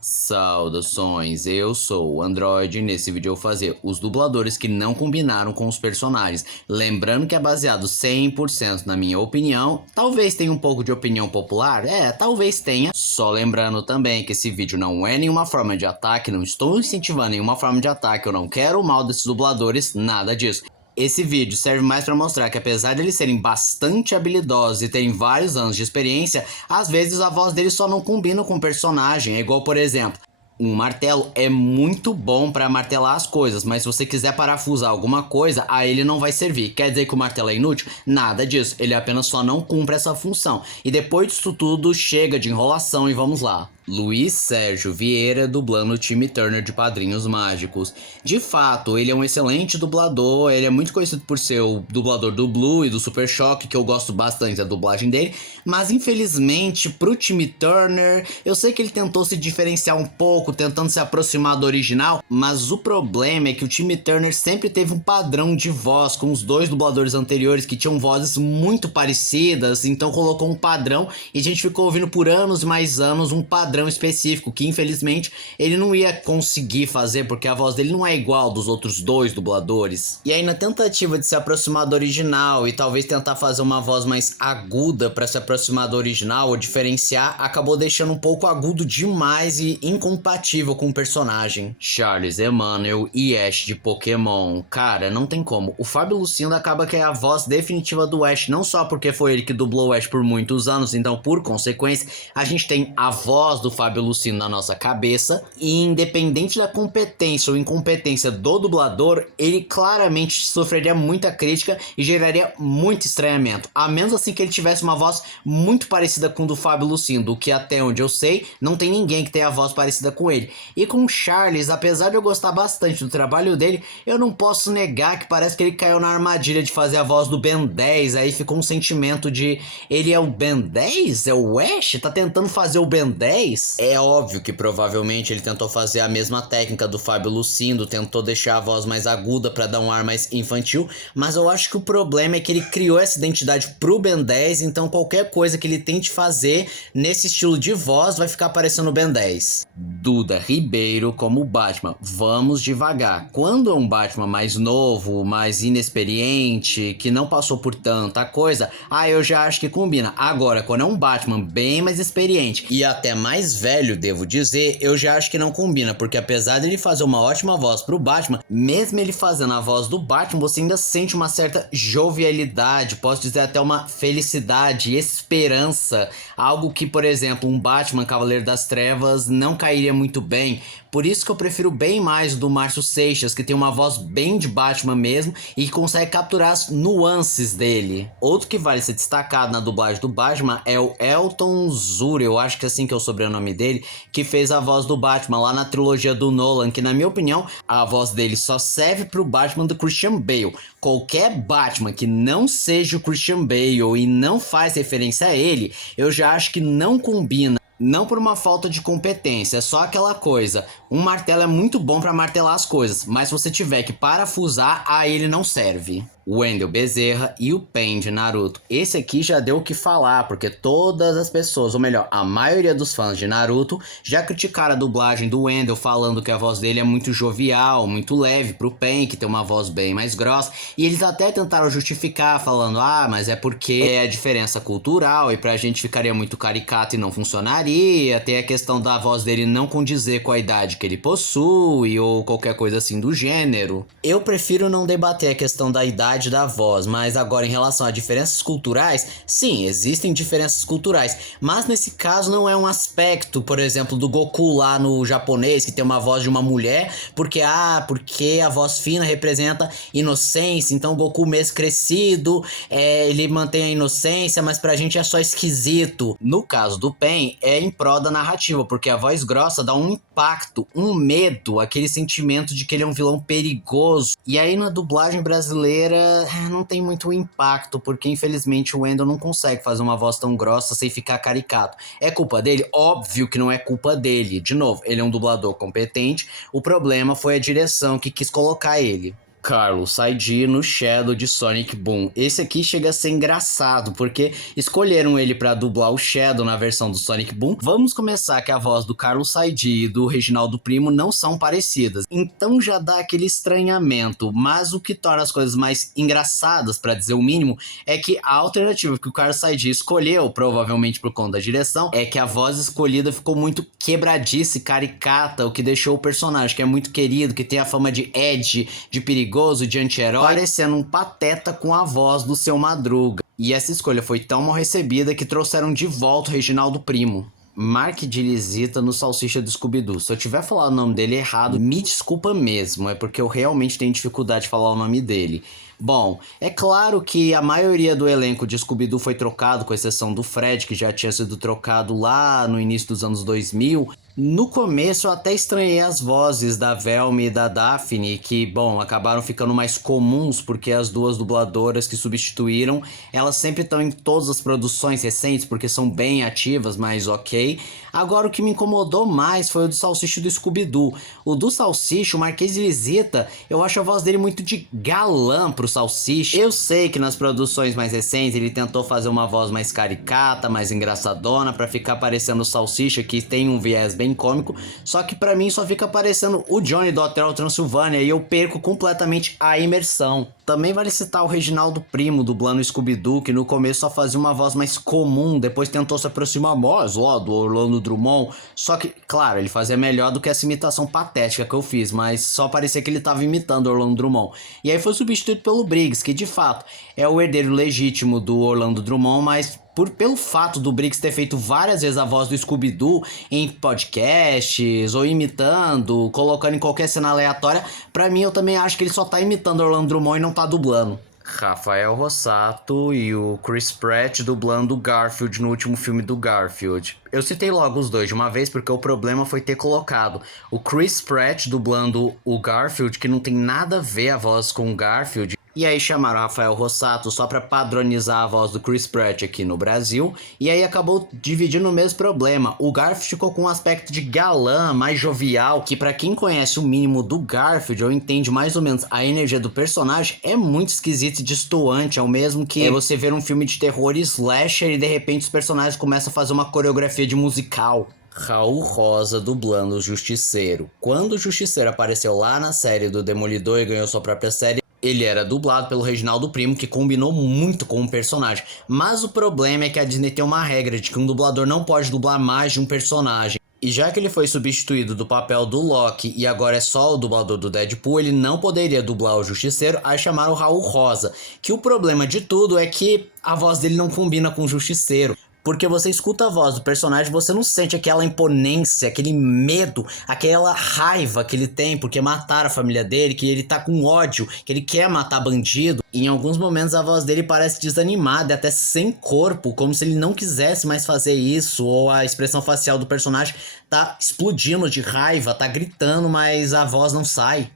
Saudações, eu sou o Android e nesse vídeo eu vou fazer os dubladores que não combinaram com os personagens. Lembrando que é baseado 100% na minha opinião, talvez tenha um pouco de opinião popular, talvez tenha. Só lembrando também que esse vídeo não é nenhuma forma de ataque, não estou incentivando nenhuma forma de ataque, eu não quero o mal desses dubladores, nada disso. Esse vídeo serve mais para mostrar que apesar de eles serem bastante habilidosos e terem vários anos de experiência, às vezes a voz deles só não combina com o personagem. É igual, por exemplo, um martelo é muito bom para martelar as coisas, mas se você quiser parafusar alguma coisa, aí ele não vai servir. Quer dizer que o martelo é inútil? Nada disso, ele apenas só não cumpre essa função. E depois disso tudo, chega de enrolação e vamos lá. Luiz Sérgio Vieira dublando o Timmy Turner de Padrinhos Mágicos. De fato, ele é um excelente dublador, ele é muito conhecido por ser o dublador do Blue e do Super Choque, que eu gosto bastante da dublagem dele, mas infelizmente pro Timmy Turner, eu sei que ele tentou se diferenciar um pouco, tentando se aproximar do original, mas o problema é que o Timmy Turner sempre teve um padrão de voz com os dois dubladores anteriores que tinham vozes muito parecidas, então colocou um padrão e a gente ficou ouvindo por anos e mais anos um padrão específico que infelizmente ele não ia conseguir fazer porque a voz dele não é igual dos outros dois dubladores. E aí na tentativa de se aproximar do original e talvez tentar fazer uma voz mais aguda para se aproximar do original ou diferenciar, acabou deixando um pouco agudo demais e incompatível com o personagem. Charles Emmanuel e Ash de Pokémon. Cara, não tem como. O Fábio Lucindo acaba que é a voz definitiva do Ash, não só porque foi ele que dublou o Ash por muitos anos, então por consequência a gente tem a voz do Fábio Lucindo na nossa cabeça, e independente da competência ou incompetência do dublador, ele claramente sofreria muita crítica e geraria muito estranhamento, a menos assim que ele tivesse uma voz muito parecida com o do Fábio Lucindo, o que até onde eu sei, não tem ninguém que tenha a voz parecida com ele. E com o Charles, apesar de eu gostar bastante do trabalho dele, eu não posso negar que parece que ele caiu na armadilha de fazer a voz do Ben 10, aí ficou um sentimento de ele é o Ben 10? É o Ash? Tá tentando fazer o Ben 10? É óbvio que provavelmente ele tentou fazer a mesma técnica do Fábio Lucindo, tentou deixar a voz mais aguda para dar um ar mais infantil, mas eu acho que o problema é que ele criou essa identidade pro Ben 10, então qualquer coisa que ele tente fazer nesse estilo de voz vai ficar parecendo o Ben 10. Duda Ribeiro como Batman. Vamos devagar. Quando é um Batman mais novo, mais inexperiente, que não passou por tanta coisa, eu já acho que combina. Agora, quando é um Batman bem mais experiente e até mais velho, devo dizer, eu já acho que não combina, porque apesar dele fazer uma ótima voz pro Batman, mesmo ele fazendo a voz do Batman, você ainda sente uma certa jovialidade, posso dizer até uma felicidade, esperança, algo que, por exemplo, um Batman Cavaleiro das Trevas não cairia muito bem. Por isso que eu prefiro bem mais o do Márcio Seixas, que tem uma voz bem de Batman mesmo e que consegue capturar as nuances dele. Outro que vale ser destacado na dublagem do Batman é o Elton Zura, eu acho que é assim que é o sobrenome dele, que fez a voz do Batman lá na trilogia do Nolan, que na minha opinião, a voz dele só serve pro Batman do Christian Bale. Qualquer Batman que não seja o Christian Bale e não faz referência a ele, eu já acho que não combina. Não por uma falta de competência, é só aquela coisa. Um martelo é muito bom para martelar as coisas, mas se você tiver que parafusar, aí ele não serve. Wendel Bezerra e o Pain de Naruto. Esse aqui já deu o que falar, porque todas as pessoas, ou melhor, a maioria dos fãs de Naruto, já criticaram a dublagem do Wendel, falando que a voz dele é muito jovial, muito leve pro Pain, que tem uma voz bem mais grossa, e eles até tentaram justificar, falando, mas é porque é a diferença cultural, e pra gente ficaria muito caricato e não funcionaria, tem a questão da voz dele não condizer com a idade que ele possui, ou qualquer coisa assim do gênero. Eu prefiro não debater a questão da idade da voz, mas agora em relação a diferenças culturais, sim, existem diferenças culturais, mas nesse caso não é um aspecto, por exemplo, do Goku lá no japonês, que tem uma voz de uma mulher, porque a voz fina representa inocência, então o Goku mesmo crescido, ele mantém a inocência, mas pra gente é só esquisito. No caso do Pain, é em prol da narrativa, porque a voz grossa dá um impacto, um medo, aquele sentimento de que ele é um vilão perigoso, e aí na dublagem brasileira não tem muito impacto, porque infelizmente o Wendel não consegue fazer uma voz tão grossa sem ficar caricato. É culpa dele? Óbvio que não é culpa dele. De novo, ele é um dublador competente, o problema foi a direção que quis colocar ele. Carlos Saidi no Shadow de Sonic Boom. Esse aqui chega a ser engraçado, porque escolheram ele pra dublar o Shadow na versão do Sonic Boom. Vamos começar que a voz do Carlos Saidi e do Reginaldo Primo não são parecidas, então já dá aquele estranhamento, mas o que torna as coisas mais engraçadas, pra dizer o mínimo, é que a alternativa que o Carlos Saidi escolheu, provavelmente por conta da direção, é que a voz escolhida ficou muito quebradiça e caricata, o que deixou o personagem, que é muito querido, que tem a fama de Ed, de perigoso, de anti-herói, parecendo um pateta com a voz do Seu Madruga. E essa escolha foi tão mal recebida que trouxeram de volta o Reginaldo Primo. Mark de Lisita no Salsicha do Scooby-Doo. Se eu tiver falado o nome dele errado, me desculpa mesmo, é porque eu realmente tenho dificuldade de falar o nome dele. Bom, é claro que a maioria do elenco de Scooby-Doo foi trocado, com exceção do Fred, que já tinha sido trocado lá no início dos anos 2000. No começo eu até estranhei as vozes da Velma e da Daphne, que, bom, acabaram ficando mais comuns porque as duas dubladoras que substituíram, elas sempre estão em todas as produções recentes porque são bem ativas, mas ok. Agora o que me incomodou mais foi o do Salsicha do Scooby-Doo. O do Salsicha, o Marquês de Lisita, eu acho a voz dele muito de galã pro Salsicha. Eu sei que nas produções mais recentes ele tentou fazer uma voz mais caricata, mais engraçadona, pra ficar parecendo o Salsicha, que tem um viés bem cômico, só que pra mim só fica parecendo o Johnny do Hotel Transilvânia e eu perco completamente a imersão. Também vale citar o Reginaldo Primo, dublando Scooby-Doo, que no começo só fazia uma voz mais comum, depois tentou se aproximar mais lá do Orlando Drummond, só que, claro, ele fazia melhor do que essa imitação patética que eu fiz, mas só parecia que ele tava imitando o Orlando Drummond. E aí foi substituído pelo Briggs, que de fato é o herdeiro legítimo do Orlando Drummond, mas pelo fato do Briggs ter feito várias vezes a voz do Scooby-Doo em podcasts, ou imitando, colocando em qualquer cena aleatória, pra mim eu também acho que ele só tá imitando Orlando Drummond e não tá dublando. Rafael Rossato e o Chris Pratt dublando o Garfield no último filme do Garfield. Eu citei logo os dois de uma vez porque o problema foi ter colocado o Chris Pratt dublando o Garfield, que não tem nada a ver a voz com o Garfield. E aí chamaram o Rafael Rossato só pra padronizar a voz do Chris Pratt aqui no Brasil, e aí acabou dividindo o mesmo problema. O Garfield ficou com um aspecto de galã, mais jovial, que pra quem conhece o mínimo do Garfield ou entende mais ou menos a energia do personagem, é muito esquisito e destoante, é o mesmo que você ver um filme de terror slasher e de repente os personagens começam a fazer uma coreografia de musical. Raul Rosa dublando o Justiceiro. Quando o Justiceiro apareceu lá na série do Demolidor e ganhou sua própria série, ele era dublado pelo Reginaldo Primo, que combinou muito com o personagem. Mas o problema é que a Disney tem uma regra de que um dublador não pode dublar mais de um personagem. E já que ele foi substituído do papel do Loki e agora é só o dublador do Deadpool, ele não poderia dublar o Justiceiro, aí chamaram o Raul Rosa. Que o problema de tudo é que a voz dele não combina com o Justiceiro. Porque você escuta a voz do personagem, você não sente aquela imponência, aquele medo, aquela raiva que ele tem porque mataram a família dele, que ele tá com ódio, que ele quer matar bandido. E em alguns momentos a voz dele parece desanimada, até sem corpo, como se ele não quisesse mais fazer isso, ou a expressão facial do personagem tá explodindo de raiva, tá gritando, mas a voz não sai.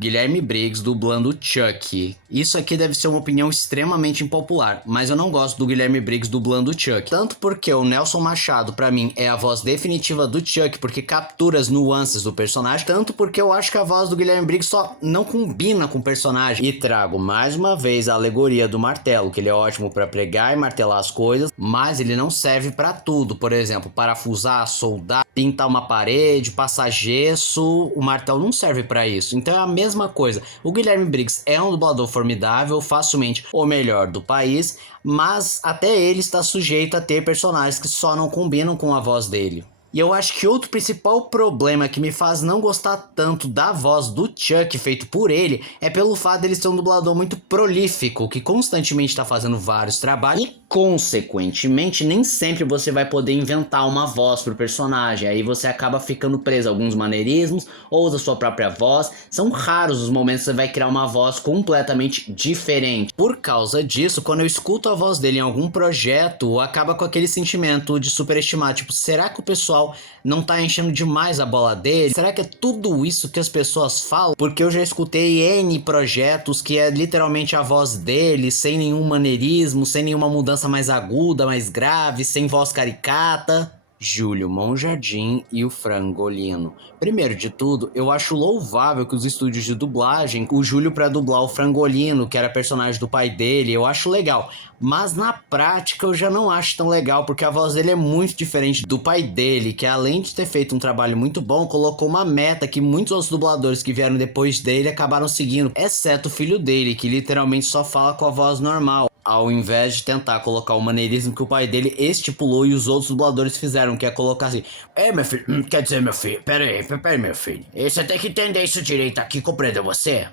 Guilherme Briggs dublando Chuck. Isso aqui deve ser uma opinião extremamente impopular, mas eu não gosto do Guilherme Briggs dublando Chuck. Tanto porque o Nelson Machado, pra mim, é a voz definitiva do Chuck, porque captura as nuances do personagem, tanto porque eu acho que a voz do Guilherme Briggs só não combina com o personagem. E trago mais uma vez a alegoria do martelo, que ele é ótimo pra pregar e martelar as coisas, mas ele não serve pra tudo. Por exemplo, parafusar, soldar, pintar uma parede, passar gesso, o martelo não serve pra isso. Então é a mesma coisa. O Guilherme Briggs é um dublador formidável, facilmente o melhor do país, mas até ele está sujeito a ter personagens que só não combinam com a voz dele. E eu acho que outro principal problema que me faz não gostar tanto da voz do Chuck feito por ele é pelo fato dele ser um dublador muito prolífico, que constantemente está fazendo vários trabalhos e, consequentemente, nem sempre você vai poder inventar uma voz pro personagem. Aí você acaba ficando preso a alguns maneirismos ou da sua própria voz. São raros os momentos que você vai criar uma voz completamente diferente. Por causa disso, quando eu escuto a voz dele em algum projeto, acaba com aquele sentimento de superestimar. Tipo, será que o pessoal não tá enchendo demais a bola dele? Será que é tudo isso que as pessoas falam? Porque eu já escutei N projetos que é literalmente a voz dele, sem nenhum maneirismo, sem nenhuma mudança mais aguda, mais grave, sem voz caricata. Júlio Monjardim e o Frangolino. Primeiro de tudo, eu acho louvável que os estúdios de dublagem, o Júlio pra dublar o Frangolino, que era personagem do pai dele, eu acho legal. Mas na prática eu já não acho tão legal, porque a voz dele é muito diferente do pai dele, que além de ter feito um trabalho muito bom, colocou uma meta que muitos outros dubladores que vieram depois dele acabaram seguindo, exceto o filho dele, que literalmente só fala com a voz normal, ao invés de tentar colocar o maneirismo que o pai dele estipulou e os outros dubladores fizeram, que é colocar assim: ei, meu filho, quer dizer, meu filho, pera aí, meu filho, você tem que entender isso direito aqui, compreendeu você?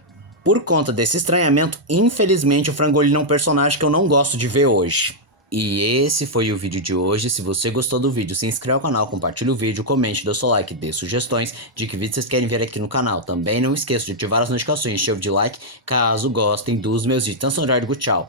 Por conta desse estranhamento, infelizmente o Frangolino é um personagem que eu não gosto de ver hoje. E esse foi o vídeo de hoje. Se você gostou do vídeo, se inscreva no canal, compartilhe o vídeo, comente, dê seu like, dê sugestões de que vídeo vocês querem ver aqui no canal. Também não esqueça de ativar as notificações, encher o de like caso gostem dos meus vídeos. Então, tchau.